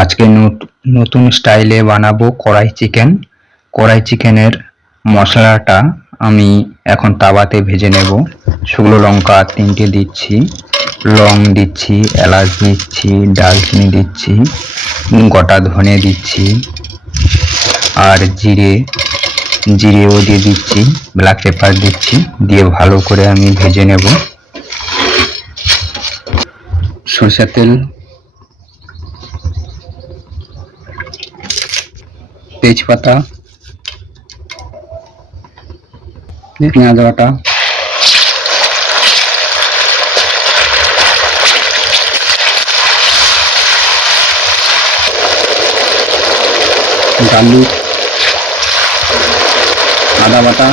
আজকে নতুন স্টাইলে বানাবো কড়াই চিকেন। কড়াই চিকেনের মশলাটা আমি এখন তাওয়াতে ভেজে নেব। শুকনো লঙ্কা 3টে দিচ্ছি, লং দিচ্ছি, এলাচ দিচ্ছি, দারচিনি দিচ্ছি, গোটা ধনে দিচ্ছি, আর জিরেও দিয়ে দিচ্ছি, ব্ল্যাক পেপার দিচ্ছি, দিয়ে ভালো করে আমি ভেজে নেব। সরষের তেল, তেজপাতা, পেঁয়াজ বাটা, গার্লিক, আদা বাটা,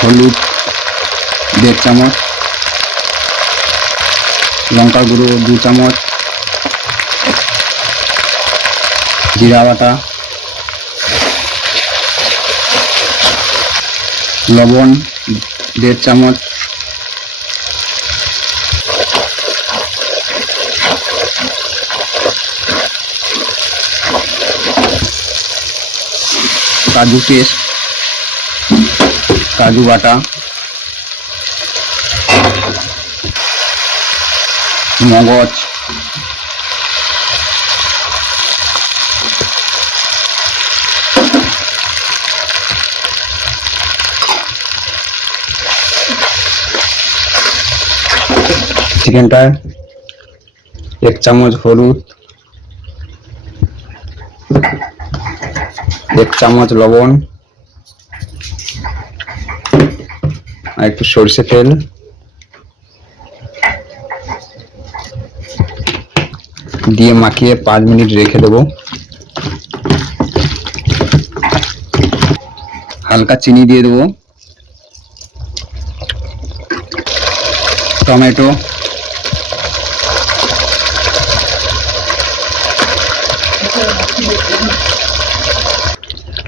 হলুদ 1.5 চামচ, লঙ্কা গুঁড়ো 2 চামচ, জিরা বাটা, লবণ 1.5 চামচ, কাজু পেস্ট, কাজু বাটা, মগজ, চিকেনটায় 1 চামচ হলুদ, 1 চামচ লবণ, আর একটু সরষে তেল, দিয়ে মাখিয়ে 5 মিনিট রেখে দেবো। হালকা চিনি দিয়ে দেবো, টমেটো,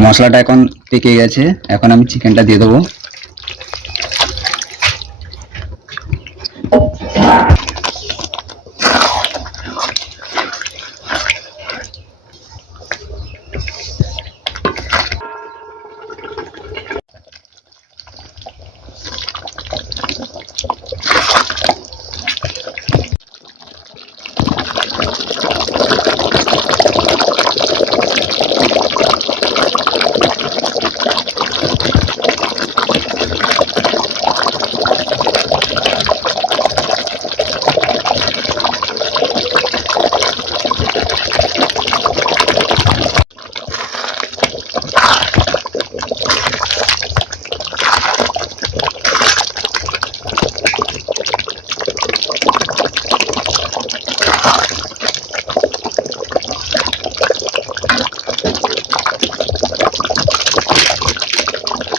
মশলাটা এখন পেকে গেছে, এখন আমি চিকেনটা দিয়ে দেবো।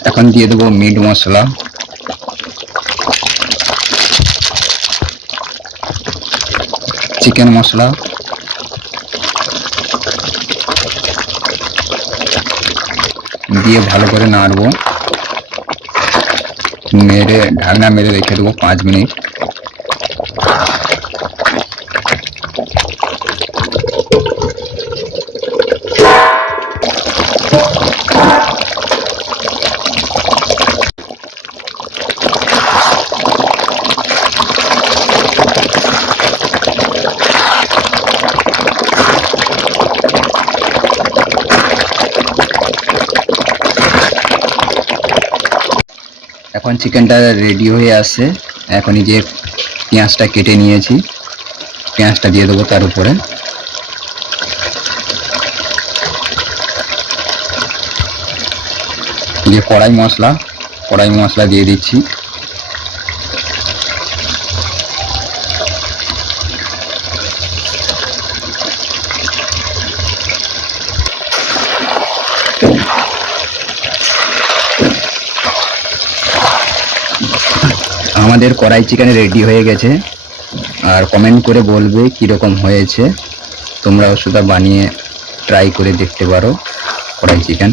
এখন দিয়ে দেবো মিট মশলা, চিকেন মশলা, দিয়ে ভালো করে নাড়বো, ঢাকনা মেরে রেখে দেবো 5 মিনিট। এখন চিকেনটা রেডি হয়ে আসছে। এখন এই যে পেঁয়াজটা কেটে নিয়েছি, পেঁয়াজটা দিয়ে দেবো তার উপরে। যে কড়াই মশলা দিয়ে দিচ্ছি। আমাদের কড়াই চিকেন রেডি হয়ে গেছে, আর কমেন্ট করে বলবে কীরকম হয়েছে। তোমরাও সেটা বানিয়ে ট্রাই করে দেখতে পারো কড়াই চিকেন।